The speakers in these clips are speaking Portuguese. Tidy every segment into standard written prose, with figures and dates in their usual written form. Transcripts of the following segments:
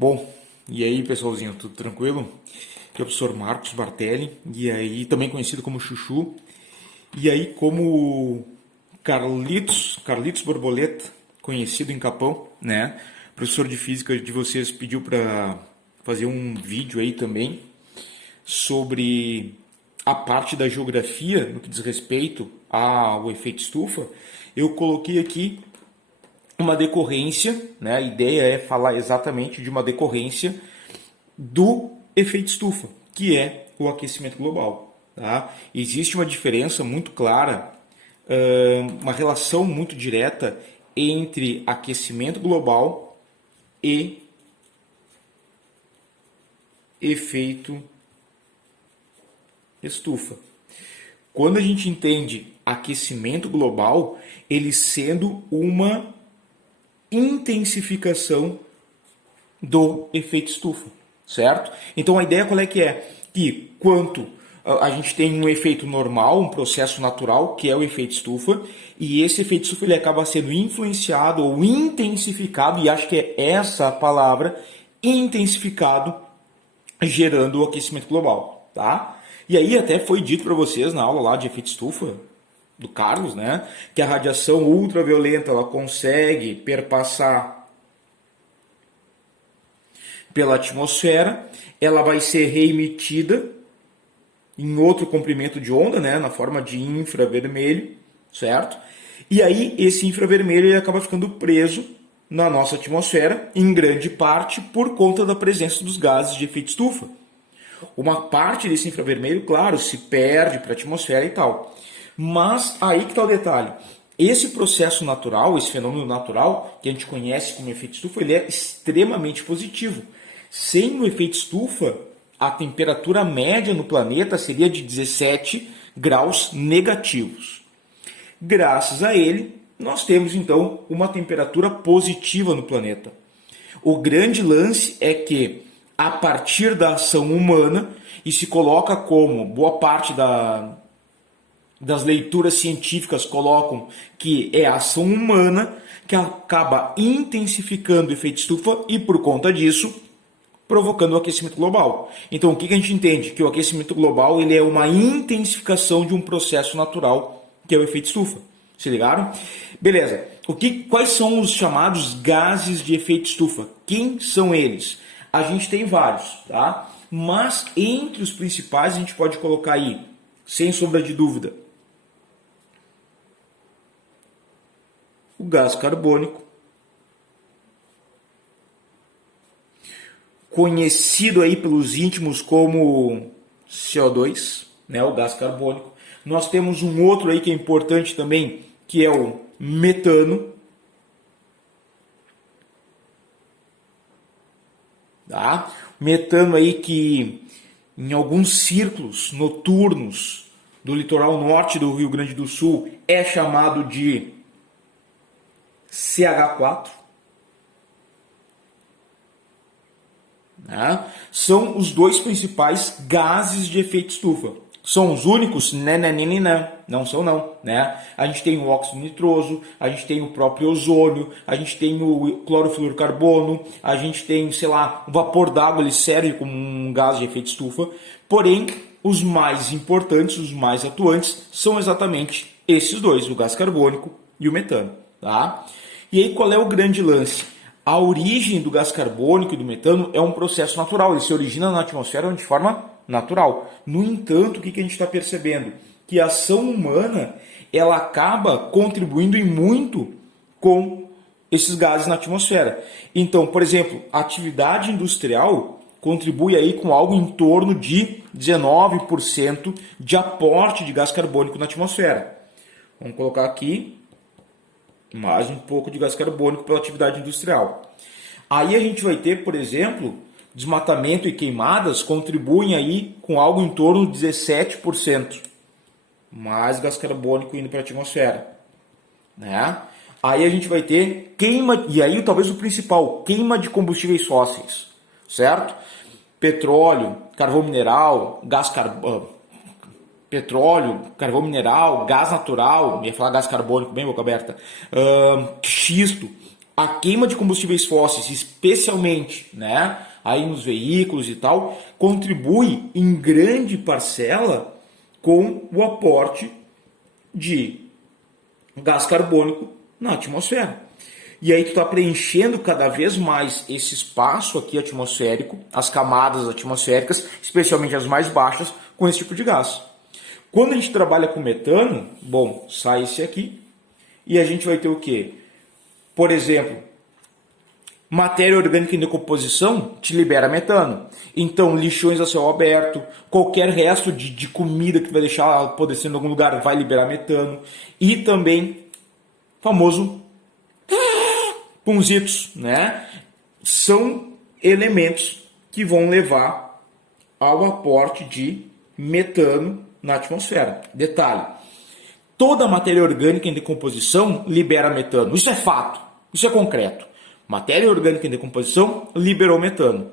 Bom, e aí pessoalzinho, tudo tranquilo? Aqui é o professor Marcos Bartelli, e aí também conhecido como Chuchu, e aí como Carlitos Borboleta, conhecido em Capão, né? Professor de física de vocês pediu para fazer um vídeo aí também sobre a parte da geografia no que diz respeito ao efeito estufa. Eu coloquei aqui uma decorrência, né? A ideia é falar exatamente de uma decorrência do efeito estufa, que é o aquecimento global. Tá? Existe uma diferença muito clara, uma relação muito direta entre aquecimento global e efeito estufa. Quando a gente entende aquecimento global, ele sendo uma intensificação do efeito estufa, certo? Então a ideia qual é que é? Que quanto a gente tem um efeito normal, um processo natural, que é o efeito estufa, e esse efeito estufa ele acaba sendo influenciado ou intensificado, e acho que é essa a palavra, intensificado, gerando o aquecimento global, tá? E aí até foi dito para vocês na aula lá de efeito estufa, do Carlos, né, que a radiação ultraviolenta ela consegue perpassar pela atmosfera, ela vai ser reemitida em outro comprimento de onda, né, na forma de infravermelho, certo? E aí esse infravermelho ele acaba ficando preso na nossa atmosfera, em grande parte por conta da presença dos gases de efeito estufa. Uma parte desse infravermelho, claro, se perde para a atmosfera e tal. Mas aí que está o detalhe. Esse processo natural, esse fenômeno natural, que a gente conhece como efeito estufa, ele é extremamente positivo. Sem o efeito estufa, a temperatura média no planeta seria de 17 graus negativos. Graças a ele, nós temos então uma temperatura positiva no planeta. O grande lance é que, a partir da ação humana, e se coloca como boa parte das leituras científicas colocam que é a ação humana que acaba intensificando o efeito estufa e, por conta disso, provocando o aquecimento global. Então, o que a gente entende? Que o aquecimento global ele é uma intensificação de um processo natural, que é o efeito estufa. Se ligaram? Beleza. Quais são os chamados gases de efeito estufa? Quem são eles? A gente tem vários, tá? Mas entre os principais a gente pode colocar aí, sem sombra de dúvida, o gás carbônico, conhecido aí pelos íntimos como CO2, né, o gás carbônico. Nós temos um outro aí que é importante também, que é o metano. Tá? Metano aí que em alguns círculos noturnos do litoral norte do Rio Grande do Sul é chamado de CH4. Né? São os dois principais gases de efeito estufa. São os únicos? Não são não. Né? A gente tem o óxido nitroso, a gente tem o próprio ozônio, a gente tem o clorofluorcarbono, a gente tem, sei lá, o vapor d'água, ele serve como um gás de efeito estufa. Porém, os mais importantes, os mais atuantes, são exatamente esses dois, o gás carbônico e o metano. Tá? E aí qual é o grande lance? A origem do gás carbônico e do metano é um processo natural, ele se origina na atmosfera de forma natural. No entanto, o que a gente está percebendo? Que a ação humana ela acaba contribuindo em muito com esses gases na atmosfera. Então, por exemplo, a atividade industrial contribui aí com algo em torno de 19% de aporte de gás carbônico na atmosfera. Vamos colocar aqui mais um pouco de gás carbônico pela atividade industrial. Aí a gente vai ter, por exemplo, desmatamento e queimadas contribuem aí com algo em torno de 17%. Mais gás carbônico indo para a atmosfera. Né? Aí a gente vai ter queima, e aí talvez o principal, queima de combustíveis fósseis. Certo? Petróleo, carvão mineral, petróleo, carvão mineral, gás natural, ia falar gás carbônico, bem boca aberta, xisto, a queima de combustíveis fósseis, especialmente, né, aí nos veículos e tal, contribui em grande parcela com o aporte de gás carbônico na atmosfera. E aí tu está preenchendo cada vez mais esse espaço aqui atmosférico, as camadas atmosféricas, especialmente as mais baixas, com esse tipo de gás. Quando a gente trabalha com metano, bom, sai esse aqui, e a gente vai ter o quê? Por exemplo, matéria orgânica em decomposição te libera metano. Então, lixões a céu aberto, qualquer resto de comida que tu vai deixar apodrecendo em algum lugar vai liberar metano. E também, famoso punzitos, né? São elementos que vão levar ao aporte de metano na atmosfera. Detalhe, toda matéria orgânica em decomposição libera metano. Isso é fato, isso é concreto. Matéria orgânica em decomposição liberou metano.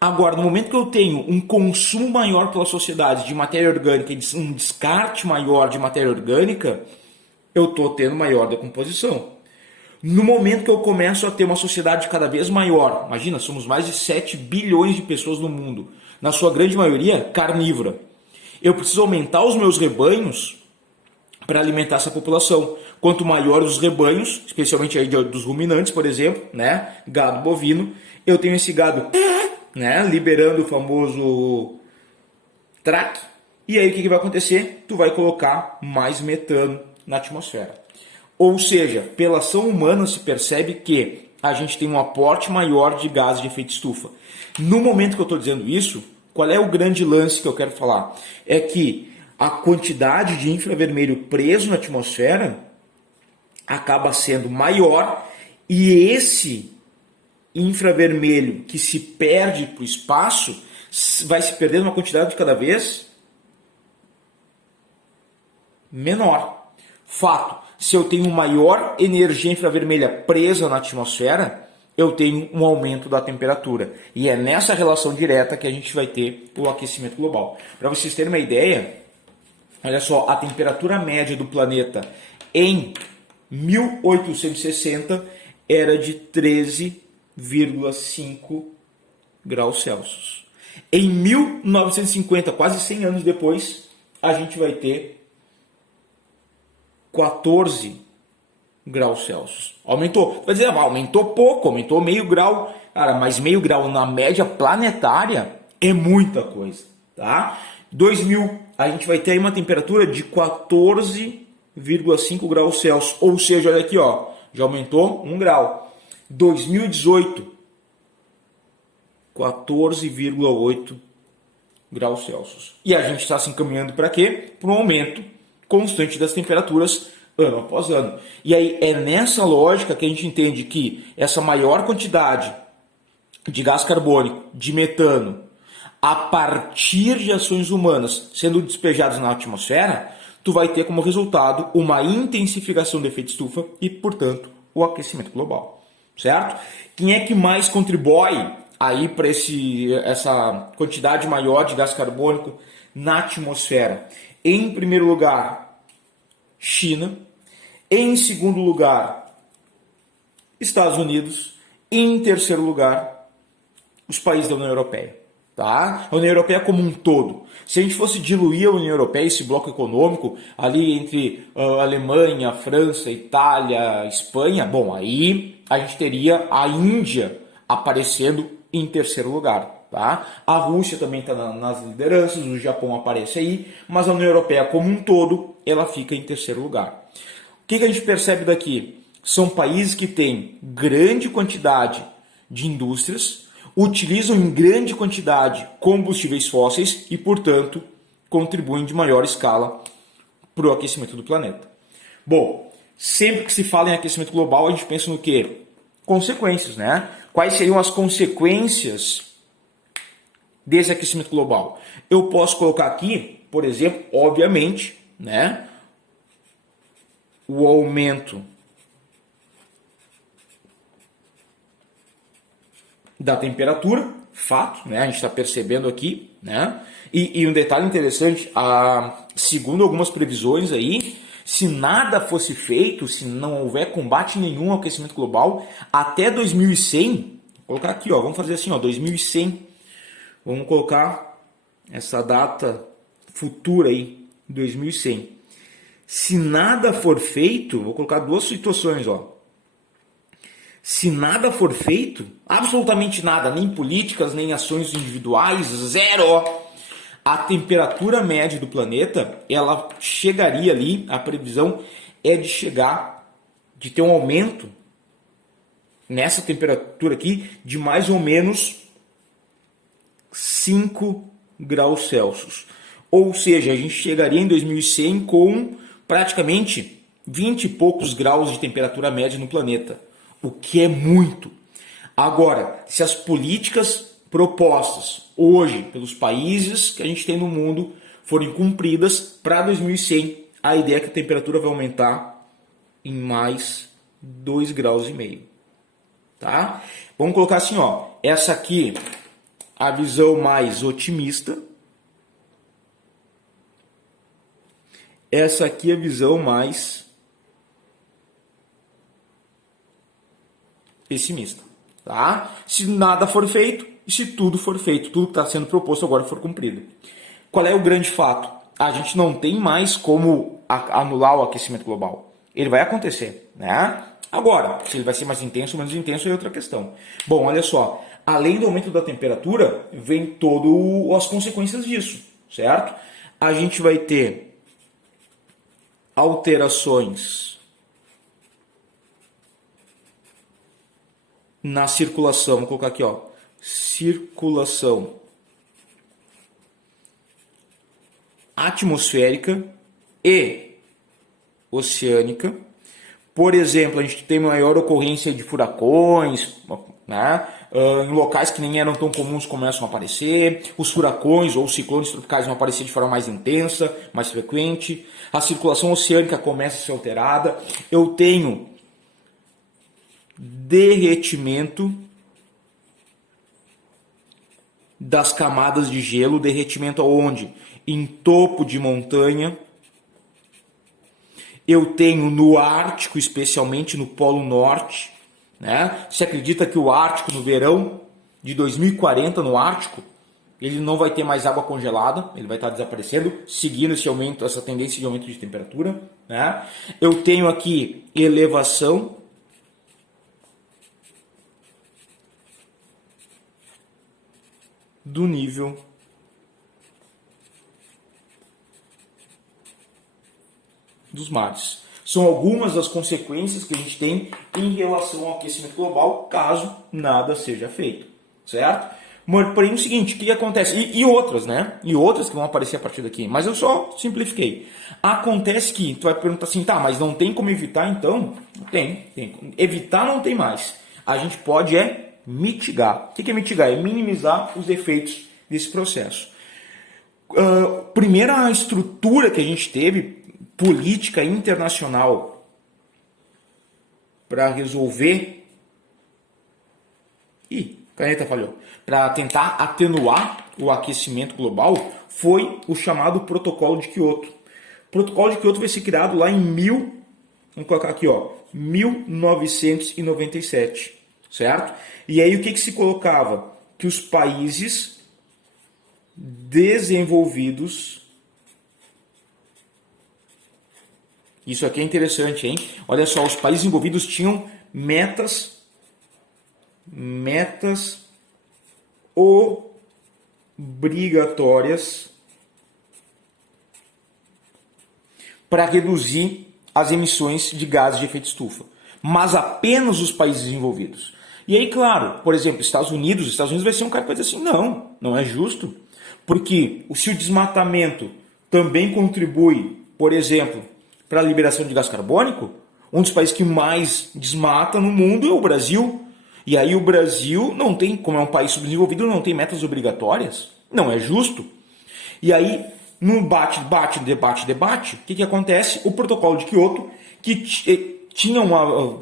Agora, no momento que eu tenho um consumo maior pela sociedade de matéria orgânica e um descarte maior de matéria orgânica, eu estou tendo maior decomposição. No momento que eu começo a ter uma sociedade cada vez maior, imagina, somos mais de 7 bilhões de pessoas no mundo, na sua grande maioria carnívora. Eu preciso aumentar os meus rebanhos para alimentar essa população. Quanto maiores os rebanhos, especialmente aí dos ruminantes, por exemplo, né, gado bovino, eu tenho esse gado, né, liberando o famoso traque, e aí o que vai acontecer? Tu vai colocar mais metano na atmosfera. Ou seja, pela ação humana se percebe que a gente tem um aporte maior de gases de efeito estufa. No momento que eu estou dizendo isso, qual é o grande lance que eu quero falar? É que a quantidade de infravermelho preso na atmosfera acaba sendo maior, e esse infravermelho que se perde para o espaço vai se perder numa quantidade de cada vez menor. Fato, se eu tenho maior energia infravermelha presa na atmosfera, eu tenho um aumento da temperatura. E é nessa relação direta que a gente vai ter o aquecimento global. Para vocês terem uma ideia, olha só, a temperatura média do planeta em 1860 era de 13,5 graus Celsius. Em 1950, quase 100 anos depois, a gente vai ter 14 graus Celsius. Aumentou. Vai dizer, aumentou pouco, aumentou meio grau. Cara, mas meio grau na média planetária é muita coisa, tá? 2000, a gente vai ter aí uma temperatura de 14,5 graus Celsius. Ou seja, olha aqui, ó, já aumentou 1 grau. 2018, 14,8 graus Celsius. E a gente está se encaminhando para quê? Para um aumento constante das temperaturas ano após ano. E aí é nessa lógica que a gente entende que essa maior quantidade de gás carbônico, de metano, a partir de ações humanas sendo despejadas na atmosfera, tu vai ter como resultado uma intensificação do efeito estufa e, portanto, o aquecimento global. Certo? Quem é que mais contribui aí para essa quantidade maior de gás carbônico na atmosfera? Em primeiro lugar, China. Em segundo lugar, Estados Unidos. Em terceiro lugar, os países da União Europeia. Tá? A União Europeia como um todo. Se a gente fosse diluir a União Europeia, esse bloco econômico, ali entre Alemanha, França, Itália, Espanha, bom, aí a gente teria a Índia aparecendo em terceiro lugar. Tá? A Rússia também está nas lideranças, o Japão aparece aí, mas a União Europeia como um todo, ela fica em terceiro lugar. O que a gente percebe daqui? São países que têm grande quantidade de indústrias, utilizam em grande quantidade combustíveis fósseis e, portanto, contribuem de maior escala para o aquecimento do planeta. Bom, sempre que se fala em aquecimento global, a gente pensa no quê? Consequências, né? Quais seriam as consequências desse aquecimento global? Eu posso colocar aqui, por exemplo, obviamente, né, o aumento da temperatura, fato, né, a gente está percebendo aqui, né, e um detalhe interessante, segundo algumas previsões aí, se nada fosse feito, se não houver combate nenhum ao aquecimento global, até 2100, vou colocar aqui, ó, vamos fazer assim, ó, 2100, vamos colocar essa data futura aí, 2100. Se nada for feito, vou colocar duas situações, ó. Se nada for feito, absolutamente nada, nem políticas, nem ações individuais, zero, ó. A temperatura média do planeta, ela chegaria ali, a previsão é de chegar, de ter um aumento nessa temperatura aqui de mais ou menos 5 graus Celsius. Ou seja, a gente chegaria em 2100 com praticamente 20 e poucos graus de temperatura média no planeta, o que é muito. Agora, se as políticas propostas hoje pelos países que a gente tem no mundo forem cumpridas para 2100, a ideia é que a temperatura vai aumentar em mais 2,5 graus. Tá? Vamos colocar assim, ó, essa aqui a visão mais otimista. Essa aqui é a visão mais pessimista. Tá? Se nada for feito e se tudo for feito, tudo que está sendo proposto agora for cumprido. Qual é o grande fato? A gente não tem mais como anular o aquecimento global. Ele vai acontecer, né? Agora, se ele vai ser mais intenso ou menos intenso é outra questão. Bom, olha só, além do aumento da temperatura, vem todas as consequências disso, certo? A gente vai ter alterações na circulação, vou colocar aqui, ó, circulação atmosférica e oceânica. Por exemplo, a gente tem maior ocorrência de furacões, né? Em locais que nem eram tão comuns começam a aparecer, os furacões ou ciclones tropicais vão aparecer de forma mais intensa, mais frequente, a circulação oceânica começa a ser alterada, eu tenho derretimento das camadas de gelo, derretimento aonde? Em topo de montanha. Eu tenho no Ártico, especialmente no Polo Norte, né? Se acredita que o Ártico no verão de 2040 no Ártico, ele não vai ter mais água congelada, ele vai estar desaparecendo, seguindo esse aumento, essa tendência de aumento de temperatura, né? Eu tenho aqui elevação do nível dos mares. São algumas das consequências que a gente tem em relação ao aquecimento global, caso nada seja feito, certo? Porém, o seguinte, o que acontece? E outras, né? E outras que vão aparecer a partir daqui, mas eu só simplifiquei. Acontece que, tu vai perguntar assim, tá, mas não tem como evitar então? Tem. Evitar não tem mais. A gente pode mitigar. O que é mitigar? É minimizar os efeitos desse processo. Primeira estrutura que a gente teve, política internacional, para resolver... Caneta falhou. Para tentar atenuar o aquecimento global, foi o chamado Protocolo de Kyoto. O Protocolo de Kyoto vai ser criado lá em vamos colocar aqui, ó, 1997, certo? E aí o que se colocava? Que os países desenvolvidos... Isso aqui é interessante, hein? Olha só, os países envolvidos tinham metas obrigatórias para reduzir as emissões de gases de efeito estufa, mas apenas os países envolvidos. E aí, claro, por exemplo, Estados Unidos vai ser um cara que vai dizer assim, não é justo, porque se o desmatamento também contribui, por exemplo, para a liberação de gás carbônico, um dos países que mais desmata no mundo é o Brasil. E aí o Brasil não tem, como é um país subdesenvolvido, não tem metas obrigatórias. Não é justo. E aí, no debate, o que acontece? O protocolo de Kyoto, que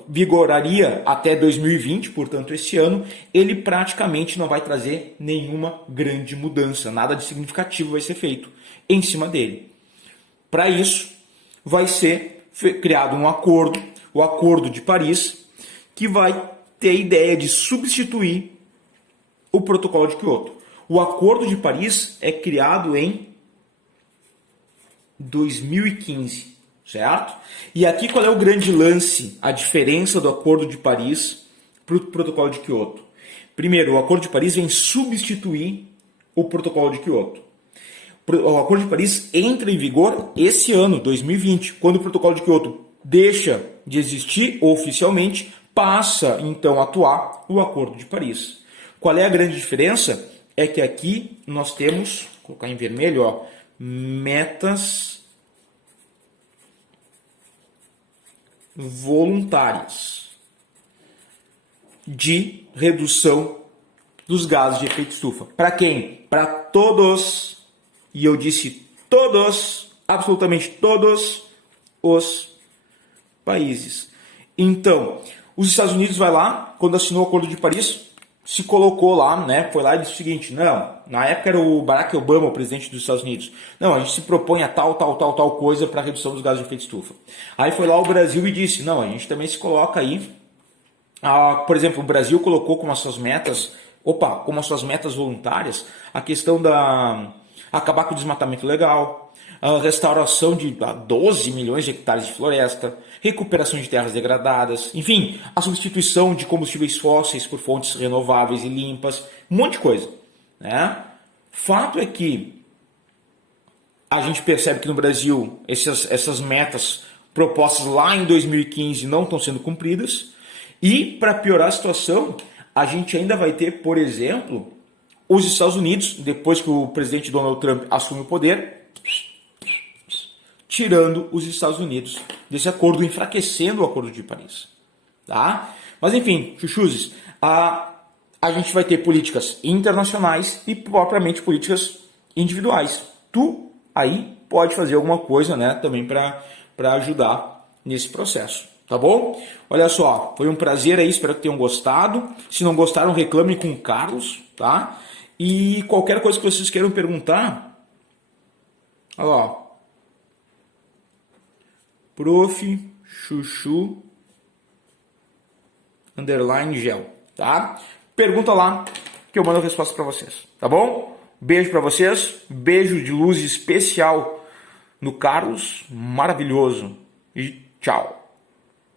vigoraria até 2020, portanto esse ano, ele praticamente não vai trazer nenhuma grande mudança. Nada de significativo vai ser feito em cima dele. Para isso, vai ser criado um acordo, o Acordo de Paris, que vai ter a ideia de substituir o Protocolo de Kyoto. O Acordo de Paris é criado em 2015, certo? E aqui qual é o grande lance, a diferença do Acordo de Paris para o Protocolo de Kyoto? Primeiro, o Acordo de Paris vem substituir o Protocolo de Kyoto. O Acordo de Paris entra em vigor esse ano, 2020, quando o Protocolo de Kyoto deixa de existir oficialmente, passa então a atuar o Acordo de Paris. Qual é a grande diferença? É que aqui nós temos, vou colocar em vermelho, ó, metas voluntárias de redução dos gases de efeito estufa. Para quem? Para todos, e eu disse todos, absolutamente todos os países. Então, os Estados Unidos vai lá, quando assinou o Acordo de Paris, se colocou lá, né? Foi lá e disse o seguinte: não, na época era o Barack Obama, o presidente dos Estados Unidos. Não, a gente se propõe a tal coisa para redução dos gases de efeito estufa. Aí foi lá o Brasil e disse: não, a gente também se coloca aí. Por exemplo, o Brasil colocou como as suas metas, voluntárias, a questão da acabar com o desmatamento legal, a restauração de 12 milhões de hectares de floresta, recuperação de terras degradadas, enfim, a substituição de combustíveis fósseis por fontes renováveis e limpas, um monte de coisa, né? Fato é que a gente percebe que no Brasil essas metas propostas lá em 2015 não estão sendo cumpridas, e para piorar a situação, a gente ainda vai ter, por exemplo, os Estados Unidos, depois que o presidente Donald Trump assume o poder, tirando os Estados Unidos desse acordo, enfraquecendo o Acordo de Paris. Tá? Mas enfim, chuchuzes, a gente vai ter políticas internacionais e propriamente políticas individuais. Tu aí pode fazer alguma coisa, né, também para ajudar nesse processo. Tá bom? Olha só, foi um prazer aí, espero que tenham gostado. Se não gostaram, reclamem com o Carlos, tá? E qualquer coisa que vocês queiram perguntar, ó, Prof. Chuchu _gel, tá? Pergunta lá que eu mando a resposta para vocês, tá bom? Beijo para vocês, beijo de luz especial no Carlos, maravilhoso, e tchau.